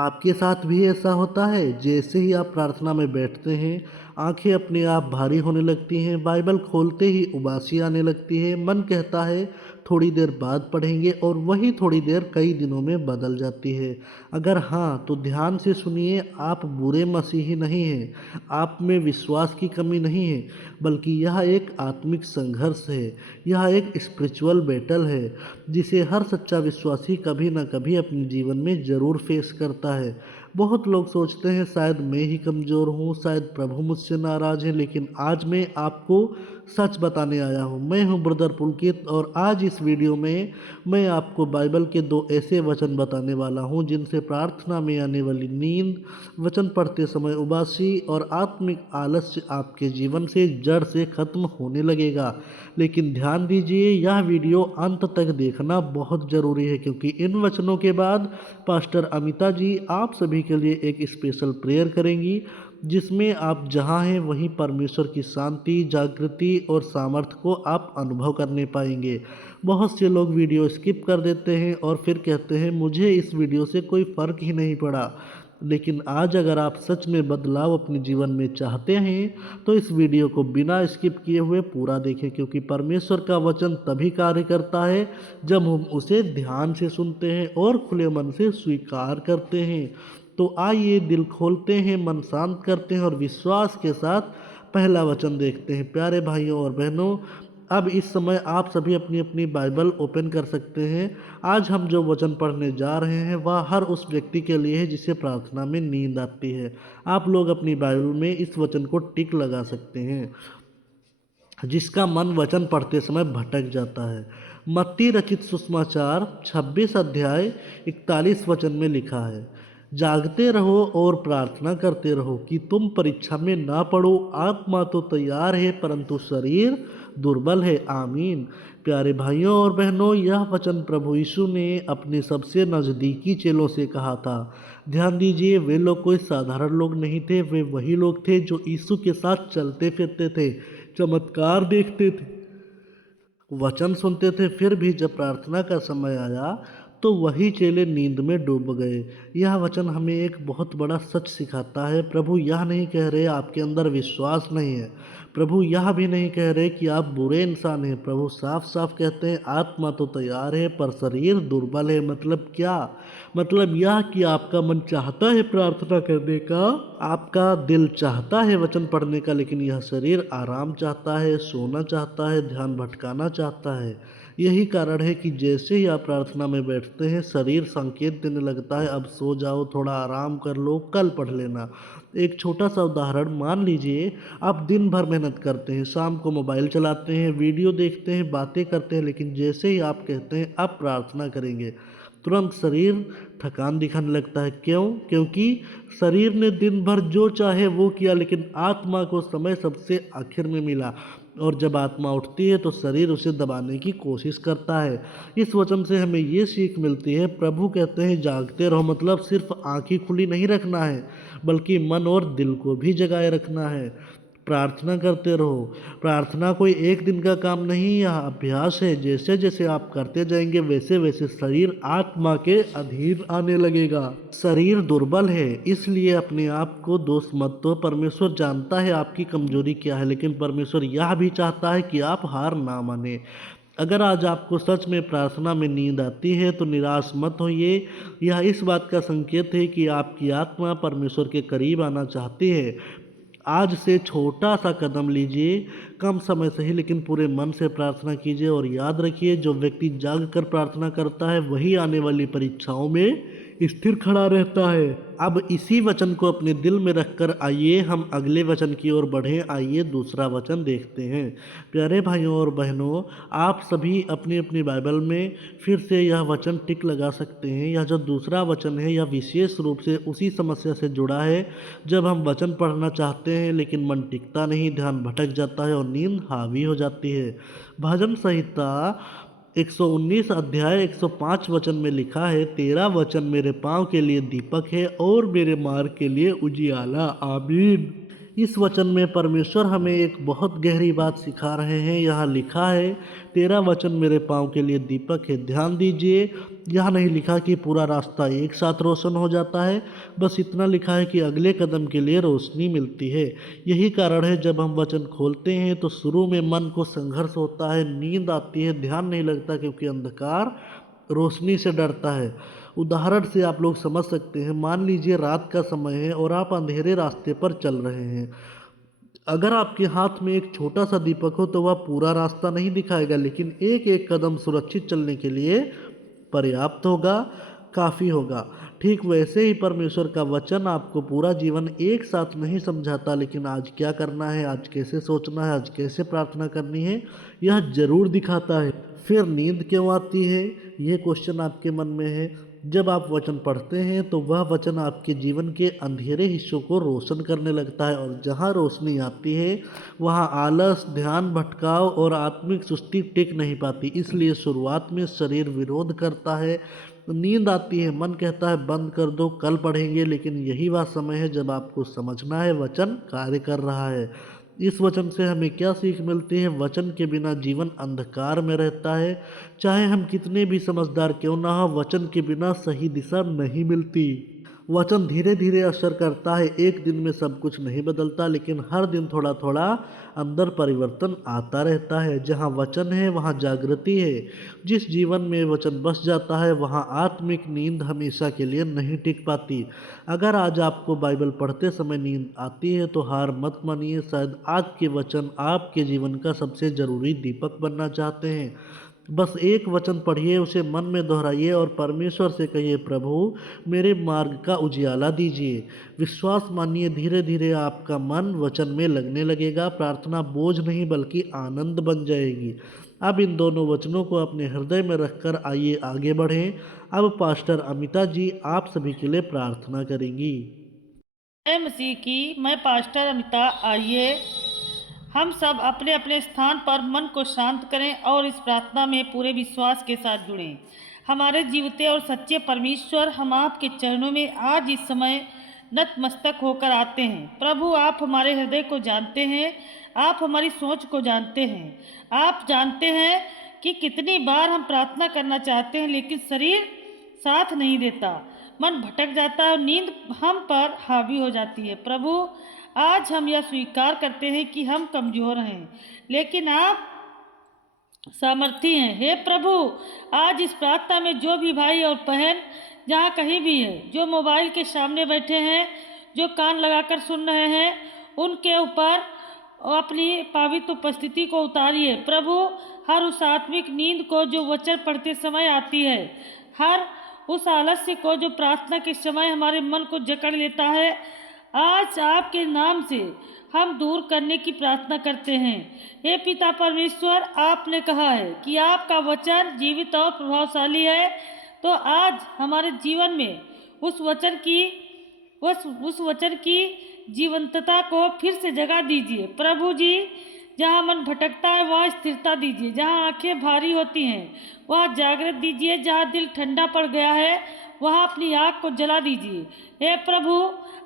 आपके साथ भी ऐसा होता है? जैसे ही आप प्रार्थना में बैठते हैं, आंखें अपने आप भारी होने लगती हैं, बाइबल खोलते ही उबासी आने लगती है, मन कहता है थोड़ी देर बाद पढ़ेंगे और वही थोड़ी देर कई दिनों में बदल जाती है। अगर हाँ, तो ध्यान से सुनिए, आप बुरे मसीही नहीं हैं, आप में विश्वास की कमी नहीं है, बल्कि यह एक आत्मिक संघर्ष है, यह एक स्पिरिचुअल बैटल है, जिसे हर सच्चा विश्वासी कभी न कभी अपने जीवन में ज़रूर फेस करता है। बहुत लोग सोचते हैं शायद मैं ही कमज़ोर हूँ, शायद प्रभु मुझसे नाराज़ है, लेकिन आज मैं आपको सच बताने आया हूँ। मैं हूँ ब्रदर पुलकित और आज इस वीडियो में मैं आपको बाइबल के 2 ऐसे वचन बताने वाला हूँ जिनसे प्रार्थना में आने वाली नींद, वचन पढ़ते समय उबासी और आत्मिक आलस्य आपके जीवन से जड़ से खत्म होने लगेगा। लेकिन ध्यान दीजिए, यह वीडियो अंत तक देखना बहुत ज़रूरी है, क्योंकि इन वचनों के बाद पास्टर अमिता जी आप सभी के लिए एक स्पेशल प्रेयर करेंगी, जिसमें आप जहां हैं वहीं परमेश्वर की शांति, जागृति और सामर्थ्य को आप अनुभव करने पाएंगे। बहुत से लोग वीडियो स्किप कर देते हैं और फिर कहते हैं मुझे इस वीडियो से कोई फ़र्क ही नहीं पड़ा। लेकिन आज अगर आप सच में बदलाव अपने जीवन में चाहते हैं तो इस वीडियो को बिना स्किप किए हुए पूरा देखें, क्योंकि परमेश्वर का वचन तभी कार्य करता है जब हम उसे ध्यान से सुनते हैं और खुले मन से स्वीकार करते हैं। तो आइए दिल खोलते हैं, मन शांत करते हैं और विश्वास के साथ पहला वचन देखते हैं। प्यारे भाइयों और बहनों, अब इस समय आप सभी अपनी अपनी बाइबल ओपन कर सकते हैं। आज हम जो वचन पढ़ने जा रहे हैं वह हर उस व्यक्ति के लिए है जिसे प्रार्थना में नींद आती है। आप लोग अपनी बाइबल में इस वचन को टिक लगा सकते हैं, जिसका मन वचन पढ़ते समय भटक जाता है। मत्ती रचित सुसमाचार 26 अध्याय 41 वचन में लिखा है, जागते रहो और प्रार्थना करते रहो कि तुम परीक्षा में ना पड़ो। आत्मा तो तैयार है परंतु शरीर दुर्बल है। आमीन। प्यारे भाइयों और बहनों, यह वचन प्रभु यीशु ने अपने सबसे नज़दीकी चेलों से कहा था। ध्यान दीजिए, वे लोग कोई साधारण लोग नहीं थे, वे वही लोग थे जो यीशु के साथ चलते फिरते थे, चमत्कार देखते थे, वचन सुनते थे। फिर भी जब प्रार्थना का समय आया तो वही चेले नींद में डूब गए। यह वचन हमें एक बहुत बड़ा सच सिखाता है। प्रभु यह नहीं कह रहे आपके अंदर विश्वास नहीं है, प्रभु यह भी नहीं कह रहे कि आप बुरे इंसान हैं। प्रभु साफ साफ कहते हैं आत्मा तो तैयार है पर शरीर दुर्बल है। मतलब क्या? मतलब यह कि आपका मन चाहता है प्रार्थना करने का, आपका दिल चाहता है वचन पढ़ने का, लेकिन यह शरीर आराम चाहता है, सोना चाहता है, ध्यान भटकाना चाहता है। यही कारण है कि जैसे ही आप प्रार्थना में बैठते हैं शरीर संकेत देने लगता है अब सो जाओ, थोड़ा आराम कर लो, कल पढ़ लेना। एक छोटा सा उदाहरण, मान लीजिए आप दिन भर मेहनत करते हैं, शाम को मोबाइल चलाते हैं, वीडियो देखते हैं, बातें करते हैं, लेकिन जैसे ही आप कहते हैं अब प्रार्थना करेंगे, तुरंत शरीर थकान दिखाने लगता है। क्यों? क्योंकि शरीर ने दिन भर जो चाहे वो किया, लेकिन आत्मा को समय सबसे आखिर में मिला, और जब आत्मा उठती है तो शरीर उसे दबाने की कोशिश करता है। इस वचन से हमें ये सीख मिलती है, प्रभु कहते हैं जागते रहो, मतलब सिर्फ आंखें खुली नहीं रखना है, बल्कि मन और दिल को भी जगाए रखना है। प्रार्थना करते रहो। प्रार्थना कोई एक दिन का काम नहीं, यह अभ्यास है। जैसे जैसे आप करते जाएंगे वैसे वैसे शरीर आत्मा के अधीन आने लगेगा। शरीर दुर्बल है, इसलिए अपने आप को दोष मत दो। परमेश्वर जानता है आपकी कमजोरी क्या है, लेकिन परमेश्वर यह भी चाहता है कि आप हार ना माने। अगर आज आपको सच में प्रार्थना में नींद आती है तो निराश मत होइए। यह इस बात का संकेत है कि आपकी आत्मा परमेश्वर के करीब आना चाहती है। आज से छोटा सा कदम लीजिए, कम समय से ही लेकिन पूरे मन से प्रार्थना कीजिए, और याद रखिए जो व्यक्ति जाग कर प्रार्थना करता है वही आने वाली परीक्षाओं में स्थिर खड़ा रहता है। अब इसी वचन को अपने दिल में रखकर आइए हम अगले वचन की ओर बढ़ें। आइए दूसरा वचन देखते हैं। प्यारे भाइयों और बहनों, आप सभी अपनी अपनी बाइबल में फिर से यह वचन टिक लगा सकते हैं। यह जो दूसरा वचन है यह विशेष रूप से उसी समस्या से जुड़ा है जब हम वचन पढ़ना चाहते हैं लेकिन मन टिकता नहीं, ध्यान भटक जाता है और नींद हावी हो जाती है। भजन संहिता 119 अध्याय 105 वचन में लिखा है, तेरा वचन मेरे पाँव के लिए दीपक है और मेरे मार्ग के लिए उजियाला। आमीन। इस वचन में परमेश्वर हमें एक बहुत गहरी बात सिखा रहे हैं। यहाँ लिखा है, तेरा वचन मेरे पाँव के लिए दीपक है। ध्यान दीजिए, यहाँ नहीं लिखा कि पूरा रास्ता एक साथ रोशन हो जाता है, बस इतना लिखा है कि अगले कदम के लिए रोशनी मिलती है। यही कारण है जब हम वचन खोलते हैं तो शुरू में मन को संघर्ष होता है, नींद आती है, ध्यान नहीं लगता, क्योंकि अंधकार रोशनी से डरता है। उदाहरण से आप लोग समझ सकते हैं, मान लीजिए रात का समय है और आप अंधेरे रास्ते पर चल रहे हैं। अगर आपके हाथ में एक छोटा सा दीपक हो तो वह पूरा रास्ता नहीं दिखाएगा, लेकिन एक एक कदम सुरक्षित चलने के लिए पर्याप्त होगा, काफ़ी होगा। ठीक वैसे ही परमेश्वर का वचन आपको पूरा जीवन एक साथ नहीं समझाता, लेकिन आज क्या करना है, आज कैसे सोचना है, आज कैसे प्रार्थना करनी है, यह जरूर दिखाता है। फिर नींद क्यों आती है, ये क्वेश्चन आपके मन में है। जब आप वचन पढ़ते हैं तो वह वचन आपके जीवन के अंधेरे हिस्सों को रोशन करने लगता है, और जहाँ रोशनी आती है वहाँ आलस, ध्यान भटकाव और आत्मिक सुस्ती टिक नहीं पाती। इसलिए शुरुआत में शरीर विरोध करता है, नींद आती है, मन कहता है बंद कर दो, कल पढ़ेंगे, लेकिन यही वह समय है जब आपको समझना है वचन कार्य कर रहा है। इस वचन से हमें क्या सीख मिलती है? वचन के बिना जीवन अंधकार में रहता है। चाहे हम कितने भी समझदार क्यों ना हो, वचन के बिना सही दिशा नहीं मिलती। वचन धीरे धीरे असर करता है, एक दिन में सब कुछ नहीं बदलता, लेकिन हर दिन थोड़ा थोड़ा अंदर परिवर्तन आता रहता है। जहाँ वचन है वहाँ जागृति है। जिस जीवन में वचन बस जाता है वहाँ आत्मिक नींद हमेशा के लिए नहीं टिक पाती। अगर आज आपको बाइबल पढ़ते समय नींद आती है तो हार मत मानिए, शायद आज के वचन आपके जीवन का सबसे ज़रूरी दीपक बनना चाहते हैं। बस एक वचन पढ़िए, उसे मन में दोहराइए और परमेश्वर से कहिए, प्रभु मेरे मार्ग का उजियाला दीजिए। विश्वास मानिए, धीरे धीरे आपका मन वचन में लगने लगेगा। प्रार्थना बोझ नहीं बल्कि आनंद बन जाएगी। अब इन दोनों वचनों को अपने हृदय में रखकर आइए आगे बढ़ें। अब पास्टर अमिता जी आप सभी के लिए प्रार्थना करेंगी। जय मसीह की। मैं पास्टर अमिता। आइए हम सब अपने अपने स्थान पर मन को शांत करें और इस प्रार्थना में पूरे विश्वास के साथ जुड़ें। हमारे जीवते और सच्चे परमेश्वर, हम आपके चरणों में आज इस समय नतमस्तक होकर आते हैं। प्रभु, आप हमारे हृदय को जानते हैं, आप हमारी सोच को जानते हैं। आप जानते हैं कि कितनी बार हम प्रार्थना करना चाहते हैं लेकिन शरीर साथ नहीं देता, मन भटक जाता है और नींद हम पर हावी हो जाती है। प्रभु, आज हम यह स्वीकार करते हैं कि हम कमज़ोर हैं, लेकिन आप सामर्थी हैं। हे प्रभु, आज इस प्रार्थना में जो भी भाई और बहन जहाँ कहीं भी है, जो मोबाइल के सामने बैठे हैं, जो कान लगाकर सुन रहे हैं, उनके ऊपर अपनी पवित्र उपस्थिति को उतारिए। प्रभु, हर उस आत्मिक नींद को जो वचन पढ़ते समय आती है, हर उस आलस्य को जो प्रार्थना के समय हमारे मन को जकड़ लेता है, आज आपके नाम से हम दूर करने की प्रार्थना करते हैं। हे पिता परमेश्वर, आपने कहा है कि आपका वचन जीवित और प्रभावशाली है, तो आज हमारे जीवन में उस वचन की जीवंतता को फिर से जगा दीजिए। प्रभु जी, जहाँ मन भटकता है वहाँ स्थिरता दीजिए, जहाँ आंखें भारी होती हैं वहाँ जागृत दीजिए, जहाँ दिल ठंडा पड़ गया है वहाँ अपनी आग को जला दीजिए। हे प्रभु,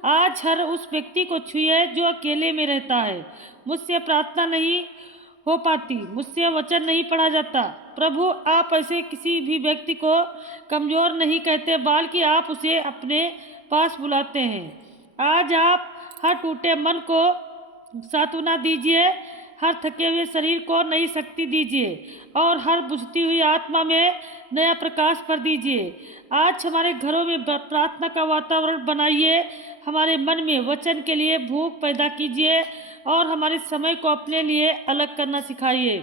आज हर उस व्यक्ति को छुए जो अकेले में रहता है। मुझसे प्रार्थना नहीं हो पाती, मुझसे वचन नहीं पढ़ा जाता। प्रभु, आप ऐसे किसी भी व्यक्ति को कमज़ोर नहीं कहते, बल्कि आप उसे अपने पास बुलाते हैं। आज आप हर टूटे मन को सांत्वना दीजिए, हर थके हुए शरीर को नई शक्ति दीजिए और हर बुझती हुई आत्मा में नया प्रकाश भर दीजिए। आज हमारे घरों में प्रार्थना का वातावरण बनाइए, हमारे मन में वचन के लिए भूख पैदा कीजिए और हमारे समय को अपने लिए अलग करना सिखाइए।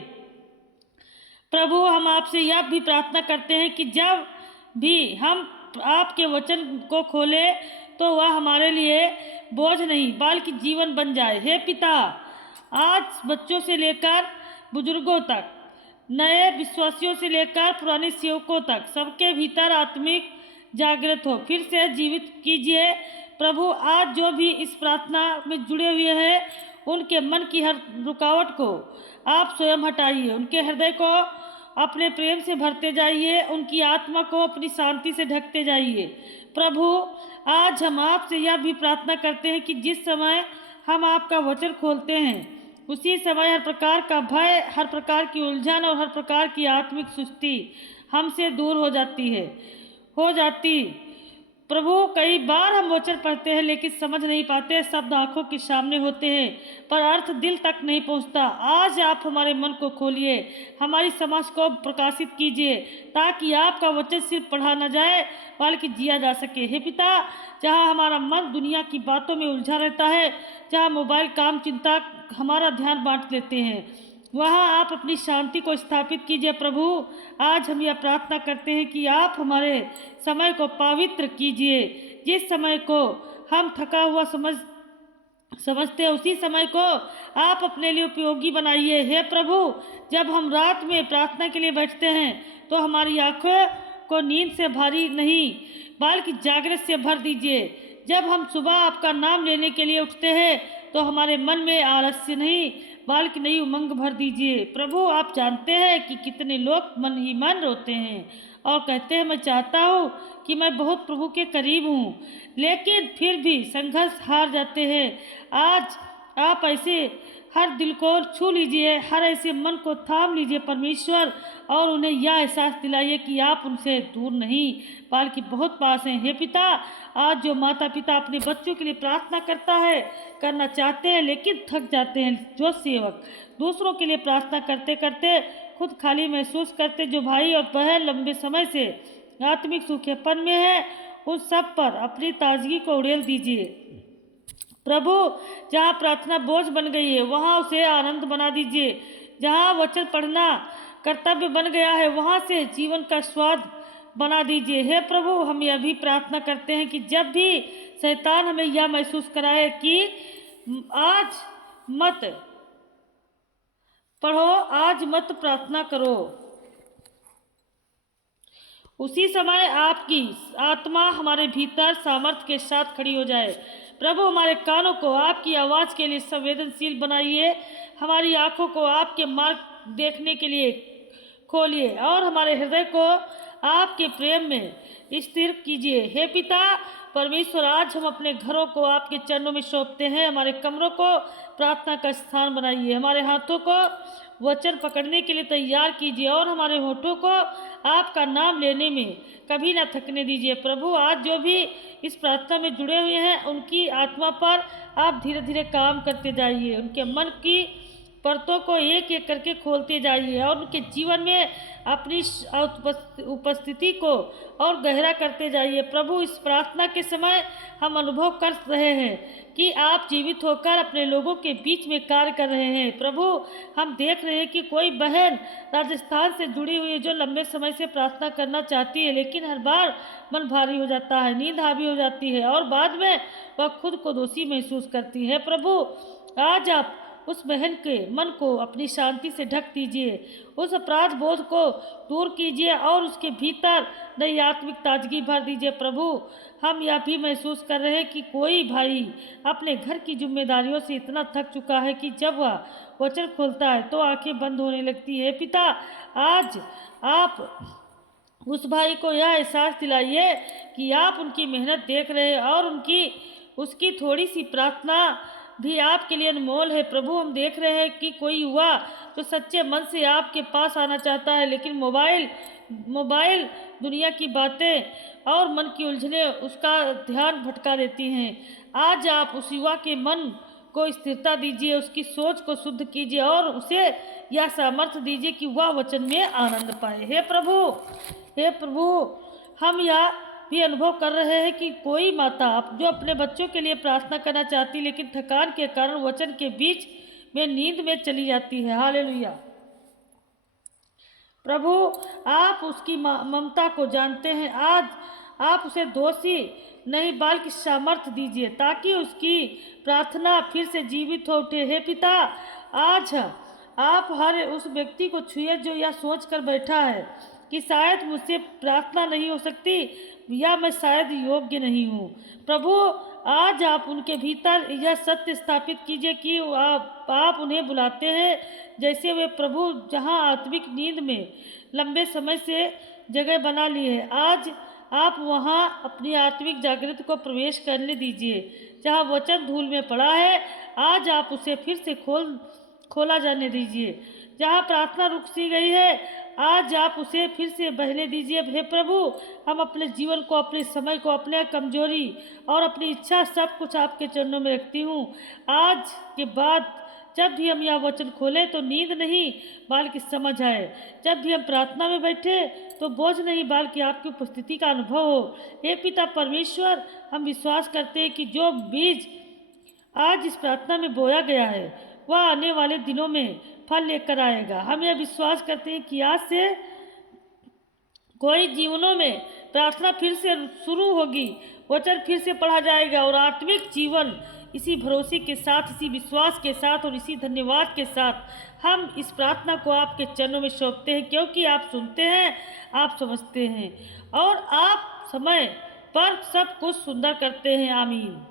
प्रभु, हम आपसे यह भी प्रार्थना करते हैं कि जब भी हम आपके वचन को खोलें तो वह हमारे लिए बोझ नहीं बल्कि जीवन बन जाए। हे पिता, आज बच्चों से लेकर बुजुर्गों तक, नए विश्वासियों से लेकर पुराने सेवकों तक, सबके भीतर आत्मिक जागृत हो, फिर से जीवित कीजिए। प्रभु, आज जो भी इस प्रार्थना में जुड़े हुए हैं उनके मन की हर रुकावट को आप स्वयं हटाइए, उनके हृदय को अपने प्रेम से भरते जाइए, उनकी आत्मा को अपनी शांति से ढकते जाइए। प्रभु, आज हम आपसे यह भी प्रार्थना करते हैं कि जिस समय हम आपका वचन खोलते हैं, उसी समय हर प्रकार का भय, हर प्रकार की उलझन और हर प्रकार की आत्मिक सुस्ती हमसे दूर हो जाती। प्रभु, कई बार हम वचन पढ़ते हैं लेकिन समझ नहीं पाते, शब्द आंखों के सामने होते हैं पर अर्थ दिल तक नहीं पहुंचता। आज आप हमारे मन को खोलिए, हमारी समझ को प्रकाशित कीजिए, ताकि आपका वचन सिर्फ पढ़ा न जाए बल्कि जिया जा सके। हे पिता, जहाँ हमारा मन दुनिया की बातों में उलझा रहता है, जहाँ मोबाइल, काम, चिंता हमारा ध्यान बांट लेते हैं, वहाँ आप अपनी शांति को स्थापित कीजिए। प्रभु, आज हम यह प्रार्थना करते हैं कि आप हमारे समय को पवित्र कीजिए। जिस समय को हम थका हुआ समझते हैं, उसी समय को आप अपने लिए उपयोगी बनाइए। हे प्रभु, जब हम रात में प्रार्थना के लिए बैठते हैं तो हमारी आंखों को नींद से भारी नहीं बल्कि जागृत से भर दीजिए। जब हम सुबह आपका नाम लेने के लिए उठते हैं तो हमारे मन में आलस्य नहीं बल्कि नई उमंग भर दीजिए। प्रभु, आप जानते हैं कि कितने लोग मन ही मन रोते हैं और कहते हैं, मैं चाहता हूँ कि मैं बहुत प्रभु के करीब हूँ, लेकिन फिर भी संघर्ष हार जाते हैं। आज आप ऐसे हर दिल को छू लीजिए, हर ऐसे मन को थाम लीजिए परमेश्वर, और उन्हें यह एहसास दिलाइए कि आप उनसे दूर नहीं बल्कि बहुत पास हैं। हे पिता, आज जो माता पिता अपने बच्चों के लिए प्रार्थना करना चाहते हैं लेकिन थक जाते हैं, जो सेवक दूसरों के लिए प्रार्थना करते करते खुद खाली महसूस करते, जो भाई और बहन लंबे समय से आत्मिक सूखेपन में है, उन सब पर अपनी ताजगी को उड़ेल दीजिए। प्रभु, जहाँ प्रार्थना बोझ बन गई है वहाँ उसे आनंद बना दीजिए। जहाँ वचन पढ़ना कर्तव्य बन गया है वहाँ से जीवन का स्वाद बना दीजिए। हे प्रभु, हम यह भी प्रार्थना करते हैं कि जब भी शैतान हमें यह महसूस कराए कि आज मत पढ़ो, आज मत प्रार्थना करो, उसी समय आपकी आत्मा हमारे भीतर सामर्थ्य के साथ खड़ी हो जाए। प्रभु, हमारे कानों को आपकी आवाज़ के लिए संवेदनशील बनाइए, हमारी आंखों को आपके मार्ग देखने के लिए खोलिए और हमारे हृदय को आपके प्रेम में स्थिर कीजिए। हे पिता परमेश्वर, आज हम अपने घरों को आपके चरणों में सौंपते हैं। हमारे कमरों को प्रार्थना का स्थान बनाइए, हमारे हाथों को वचन पकड़ने के लिए तैयार कीजिए और हमारे होठों को आपका नाम लेने में कभी न थकने दीजिए। प्रभु, आज जो भी इस प्रार्थना में जुड़े हुए हैं उनकी आत्मा पर आप धीरे धीरे काम करते जाइए, उनके मन की परतों को एक एक करके खोलते जाइए और उनके जीवन में अपनी उपस्थिति को और गहरा करते जाइए। प्रभु, इस प्रार्थना के समय हम अनुभव कर रहे हैं कि आप जीवित होकर अपने लोगों के बीच में कार्य कर रहे हैं। प्रभु, हम देख रहे हैं कि कोई बहन राजस्थान से जुड़ी हुई है जो लंबे समय से प्रार्थना करना चाहती है, लेकिन हर बार मन भारी हो जाता है, नींद हावी हो जाती है और बाद में वह खुद को दोषी महसूस करती है। प्रभु, आज आप उस बहन के मन को अपनी शांति से ढक दीजिए, उस अपराध बोध को दूर कीजिए और उसके भीतर नई आत्मिक ताजगी भर दीजिए। प्रभु, हम यह भी महसूस कर रहे हैं कि कोई भाई अपने घर की जिम्मेदारियों से इतना थक चुका है कि जब वह वचन खोलता है तो आंखें बंद होने लगती है। पिता, आज आप उस भाई को यह एहसास दिलाइए कि आप उनकी मेहनत देख रहे हैं और उसकी थोड़ी सी प्रार्थना भी आपके लिए अनमोल है। प्रभु, हम देख रहे हैं कि कोई युवा जो सच्चे मन से आपके पास आना चाहता है, लेकिन मोबाइल दुनिया की बातें और मन की उलझने उसका ध्यान भटका देती हैं। आज आप उस युवा के मन को स्थिरता दीजिए, उसकी सोच को शुद्ध कीजिए और उसे यह सामर्थ्य दीजिए कि वह वचन में आनंद पाए। हे प्रभु, हम यह भी अनुभव कर रहे हैं कि कोई माता जो अपने बच्चों के लिए प्रार्थना करना चाहती लेकिन थकान के कारण वचन के बीच में नींद में चली जाती है। हालेलुया। प्रभु, आप उसकी ममता को जानते हैं। आज आप उसे दोषी नहीं बल्कि सामर्थ्य दीजिए ताकि उसकी प्रार्थना फिर से जीवित हो उठे। हे पिता, आज आप हर उस व्यक्ति को छुए जो यह सोच कर बैठा है कि शायद मुझसे प्रार्थना नहीं हो सकती या मैं शायद योग्य नहीं हूँ। प्रभु, आज आप उनके भीतर यह सत्य स्थापित कीजिए कि आप उन्हें बुलाते हैं जैसे वे प्रभु जहाँ आत्मिक नींद में लंबे समय से जगह बना ली है। आज आप वहाँ अपनी आत्मिक जागृति को प्रवेश करने दीजिए। जहाँ वचन धूल में पड़ा है, आज आप उसे फिर से खोला जाने दीजिए। जहाँ प्रार्थना रुक सी गई है, आज आप उसे फिर से बहने दीजिए। हे प्रभु, हम अपने जीवन को, अपने समय को, अपने कमजोरी और अपनी इच्छा सब कुछ आपके चरणों में रखती हूँ। आज के बाद जब भी हम यह वचन खोलें तो नींद नहीं बल्कि समझ आए। जब भी हम प्रार्थना में बैठे तो बोझ नहीं बल्कि आपकी उपस्थिति का अनुभव हो। हे पिता परमेश्वर, हम विश्वास करते हैं कि जो बीज आज इस प्रार्थना में बोया गया है वह आने वाले दिनों में फल लेकर आएगा। हम यह विश्वास करते हैं कि आज से कोई जीवनों में प्रार्थना फिर से शुरू होगी, वचन फिर से पढ़ा जाएगा और आत्मिक जीवन इसी भरोसे के साथ, इसी विश्वास के साथ और इसी धन्यवाद के साथ हम इस प्रार्थना को आपके चरणों में सौंपते हैं, क्योंकि आप सुनते हैं, आप समझते हैं और आप समय पर सब कुछ सुंदर करते हैं। आमीन।